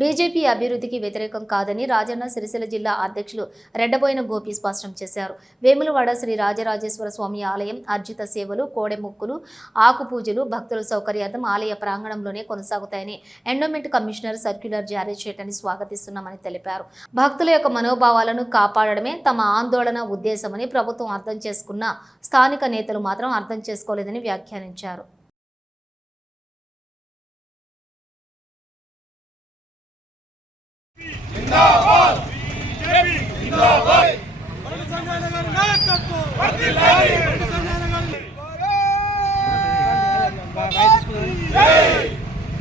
BJP అభివృద్ధికి వ్యతిరేకం కాదని రాజన్న సిరిసిల్ల జిల్లా అధ్యక్షులు రెడ్డబోయిన గోపి స్పష్టం చేశారు. వేములవాడ శ్రీ రాజరాజేశ్వర స్వామి ఆలయం అర్జిత సేవలు, కోడెముక్కులు, ఆకు పూజలు భక్తుల సౌకర్యార్థం ఆలయ ప్రాంగణంలోనే కొనసాగుతాయని ఎండోమెంట్ కమిషనర్ సర్క్యులర్ జారీ చేయడాన్ని స్వాగతిస్తున్నామని తెలిపారు. భక్తుల యొక్క మనోభావాలను కాపాడడమే తమ ఆందోళన ఉద్దేశమని ప్రభుత్వం అర్థం చేసుకున్న స్థానిక నేతలు మాత్రం అర్థం చేసుకోలేదని వ్యాఖ్యానించారు. जिंदाबाद बीजेपी जिंदाबाद संजय नगर नायकत्व वर्धिल्लाली संजय नगर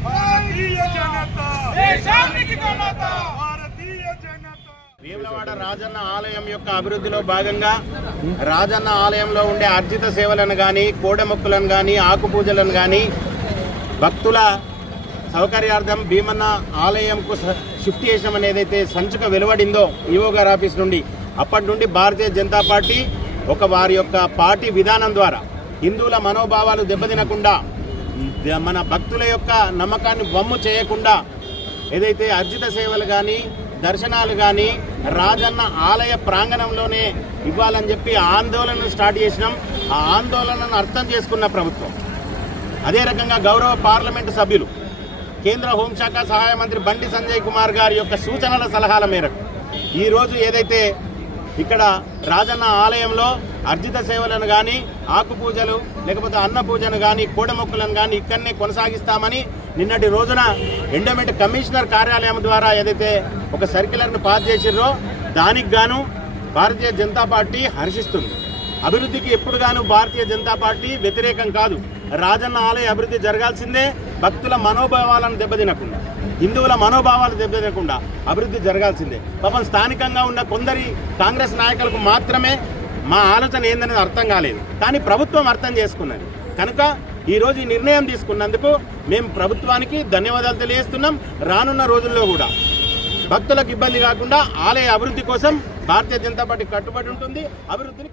भारतीय जनता देशाనికి जनता भारतीय जनता వేములవాడ రాజన్న ఆలయం యొక్క అభివృద్ధిలో భాగంగా రాజన్న ఆలయంలో ఉండే అర్జిత సేవలను గాని కోడెముక్కులను గాని ఆకు పూజలను గాని భక్తుల సౌకర్యార్థం భీమన్న ఆలయంకు షిఫ్ట్ చేసామని ఏదైతే సంచిక వెలువడిందో ఈవో గారి ఆఫీస్ నుండి అప్పటి నుండి భారతీయ జనతా పార్టీ వారి యొక్క పార్టీ విధానం ద్వారా హిందువుల మనోభావాలు దెబ్బతినకుండా మన భక్తుల యొక్క నమ్మకాన్ని వమ్ము చేయకుండా ఏదైతే అర్జిత సేవలు కానీ దర్శనాలు కానీ రాజన్న ఆలయ ప్రాంగణంలోనే ఇవ్వాలని చెప్పి ఆందోళనను స్టార్ట్ చేసినాం. ఆ ఆందోళనను అర్థం చేసుకున్న ప్రభుత్వం అదే రకంగా గౌరవ పార్లమెంటు సభ్యులు కేంద్ర హోంశాఖ సహాయ మంత్రి బండి సంజయ్ కుమార్ గారి యొక్క సూచనల సలహాల మేరకు ఈరోజు ఏదైతే ఇక్కడ రాజన్న ఆలయంలో అర్జిత సేవలను కానీ ఆకు పూజలు లేకపోతే అన్న పూజను కానీ కోడెముక్కులను కానీ ఇక్కడనే కొనసాగిస్తామని నిన్నటి రోజున ఎండోమెంట్ కమిషనర్ కార్యాలయం ద్వారా ఏదైతే ఒక సర్క్యులర్ను పాస్ చేసిర్రో దానికి గాను భారతీయ జనతా పార్టీ హర్షిస్తుంది. అభివృద్ధికి ఎప్పుడు గాను భారతీయ జనతా పార్టీ వ్యతిరేకం కాదు. రాజన్న ఆలయ అభివృద్ధి జరగాల్సిందే. భక్తుల మనోభావాలను దెబ్బతినకుండా, హిందువుల మనోభావాలు దెబ్బతినకుండా అభివృద్ధి జరగాల్సిందే. పాపం స్థానికంగా ఉన్న కొందరి కాంగ్రెస్ నాయకులకు మాత్రమే మా ఆలోచన ఏందనేది అర్థం కాలేదు. కానీ ప్రభుత్వం అర్థం చేసుకున్నది కనుక ఈరోజు ఈ నిర్ణయం తీసుకున్నందుకు మేము ప్రభుత్వానికి ధన్యవాదాలు తెలియజేస్తున్నాం. రానున్న రోజుల్లో కూడా భక్తులకు ఇబ్బంది కాకుండా ఆలయ అభివృద్ధి కోసం భారతీయ జనతా పార్టీ కట్టుబడి ఉంటుంది. అభివృద్ధిని